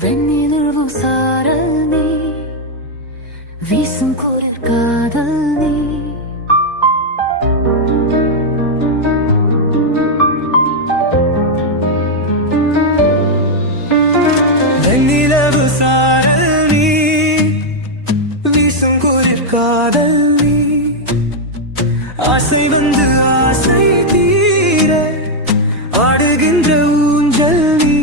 வெண்ணிலவு சாரல் நீ வீசும் குளிர் காதல் நீ வெண்ணிலவு சாரல் நீ வீசும் குளிர் காதல் நீ ஆசை வந்து ஆசை தீர ஆடுகின்ற ஊஞ்சல் நீ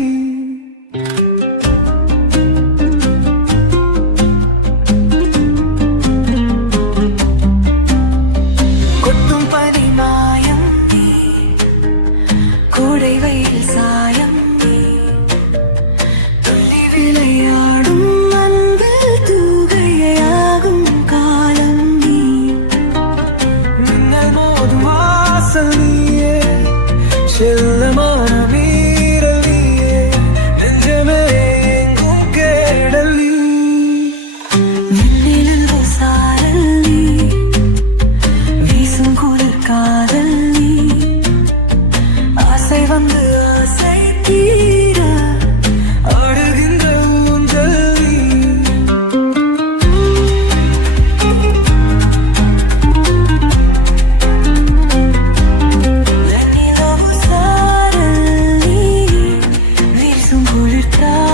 கொட்டும் பனி மாயம் நீ கோடை வெயில் சாயம் நீ துள்ளி விளையாடும் அன்பில் தூகையாகும் காலம் நீ மின்னல் மோதும் வாசல் நீயே செல்லமான வீரல் நீயே நெஞ்சமே எங்கும் கேடல் நீ வெண்ணிலவு சாரல் நீ வீசும் குளிர் காதல் நீ ஆசை வந்து ஆசை தீர ஆடுகின்ற ஊஞ்சல் நீ வெண்ணிலவு சாரல் நீ வீசும் குளிர் காதல்